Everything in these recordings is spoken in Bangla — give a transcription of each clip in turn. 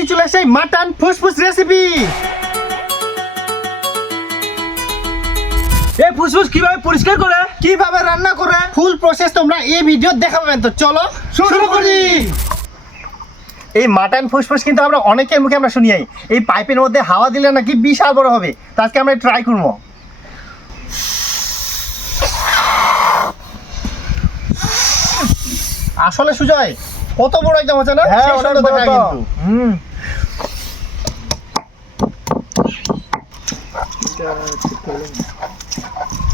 নিয়ে চলে আসে মাটন ফুসফুস রেসিপি এই ফুসফুস কীভাবে পরিষ্কার করে? কীভাবে রান্না করে? ফুল প্রসেস তোমরা এই ভিডিও দেখাবেন তো চলো শুরু করি। এই মাটন ফুসফুস কিন্তু আমরা অনেকের মুখে আমরা শুনিয়াই এই পাইপের মধ্যে হাওয়া দিলে নাকি বিশাল বড় হবে তো আজকে আমরা ট্রাই করব। আসলে সুজয় কত বড় একদম হচ্ছে না? হ্যাঁ, সুন্দর বড় কিন্তু। হুম।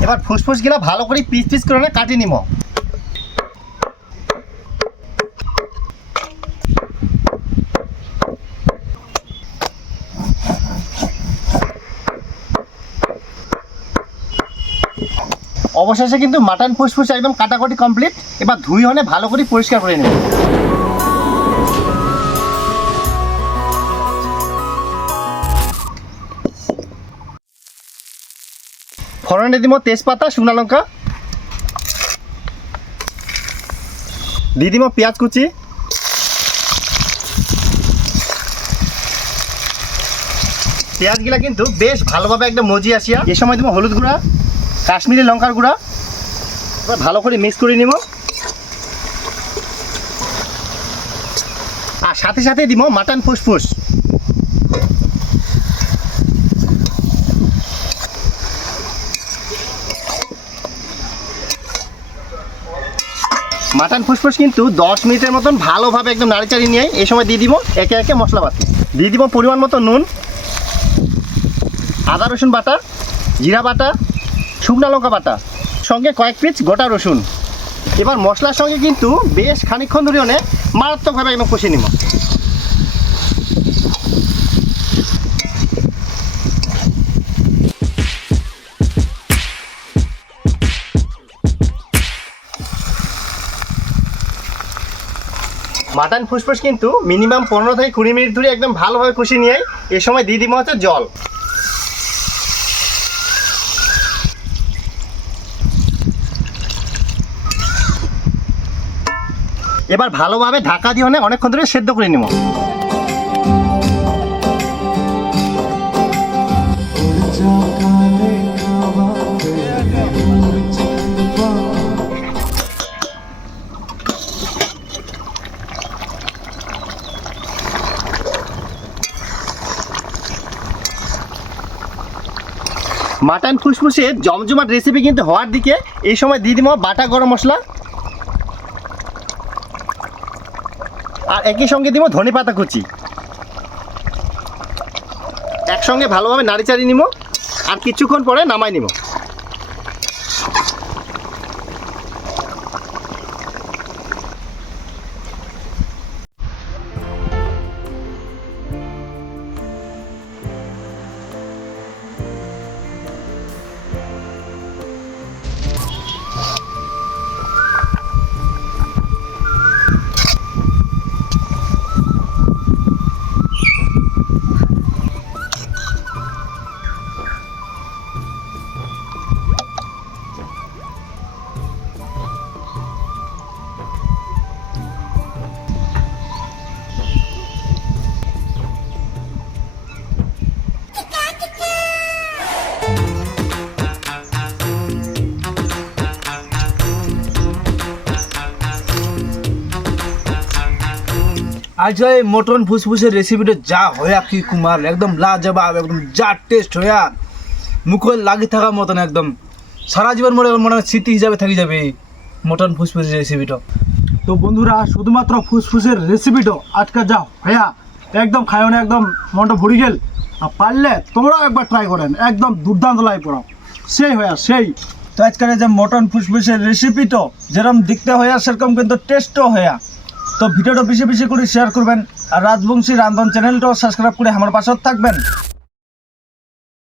এবার ফুসফুস গিলা ভালো করে পিস পিস করে না কাটি নিব অবশেষে কিন্তু মাটন ফুসফুস একদম কাটাকুটি কমপ্লিট। এবার ধুই হনে ভালো করে পরিষ্কার করে নেব। ফোড়নে দিব তেজপাতা, শুকনো লঙ্কা। দিয়ে দিব পেঁয়াজ কুচি। পেঁয়াজগুলা কিন্তু বেশ ভালোভাবে একদম মজি আসিয়া। এ সময় দিব হলুদ গুঁড়া, কাশ্মীরি লঙ্কার গুঁড়া। ভালো করে মিক্স করে নিব আর সাথে সাথে দিব মাটন ফুসফুস। মাটন ফুসফুস কিন্তু দশ মিনিটের মতন ভালোভাবে একদম নাড়িচাড়ি নিয়ে এই সময় দিয়ে দিব একে একে মশলা মশলাপাতি। দিয়ে দিব পরিমাণ মতো নুন, আদা রসুন বাটা, জিরা বাটা, শুকনা লঙ্কা বাটা, সঙ্গে কয়েক পিস গোটা রসুন। এবার মশলার সঙ্গে কিন্তু বেশ খানিক্ষণ ধরে অনেক মারাত্মকভাবে একদম কষিয়ে নিব। মাটন ফুসফুস কিন্তু মিনিমাম পনেরো থেকে কুড়ি মিনিট ধরে একদম ভালোভাবে কষিয়ে নিয়ে এ সময় দিয়ে দিব হচ্ছে জল। এবার ভালোভাবে ঢাকা দিয়ে অনেক অনেকক্ষণ ধরে সেদ্ধ করে নিব। মাটন ফুসফুসের জমজমাট রেসিপি কিন্তু হওয়ার দিকে এই সময় দিয়ে দিব বাটা গরম মশলা। আর একই সঙ্গে দিব ধনে পাতা কুচি। একসঙ্গে ভালোভাবে নাড়ি চাড়ি নিব। আর কিছুক্ষণ পরে নামাই নিব। আজ এই মটন ফুসফুসের রেসিপিটা যা হয়া কি কুমার, একদম লাজবাব, একদম যা টেস্ট হয়া মুখে লাগি থাকার মতন একদম। সারা জীবন মনে মনে স্মৃতি হিসাবে থাকি যাবে এই মটন ফুসফুসের রেসিপিটা তো বন্ধুরা, শুধুমাত্র ফুসফুসের রেসিপিটা আজকে যা হ্যাঁ একদম খায়নে একদম মনটা ভরি গেল। আর পারলে তোমরাও একবার ট্রাই করেন, একদম দুর্দান্ত লাই পড়াও। সেই হয়া সেই। তো আজকের যে মটন ফুসফুসের রেসিপিটা যেরকম দেখতে হয়া সেরকম কিন্তু টেস্টও হয়া তো ভিডিওটা বেশি বেশি করে শেয়ার করবেন। আর রাজবংশী রান্ধন চ্যানেলটাও সাবস্ক্রাইব করে আমার পাশে থাকবেন।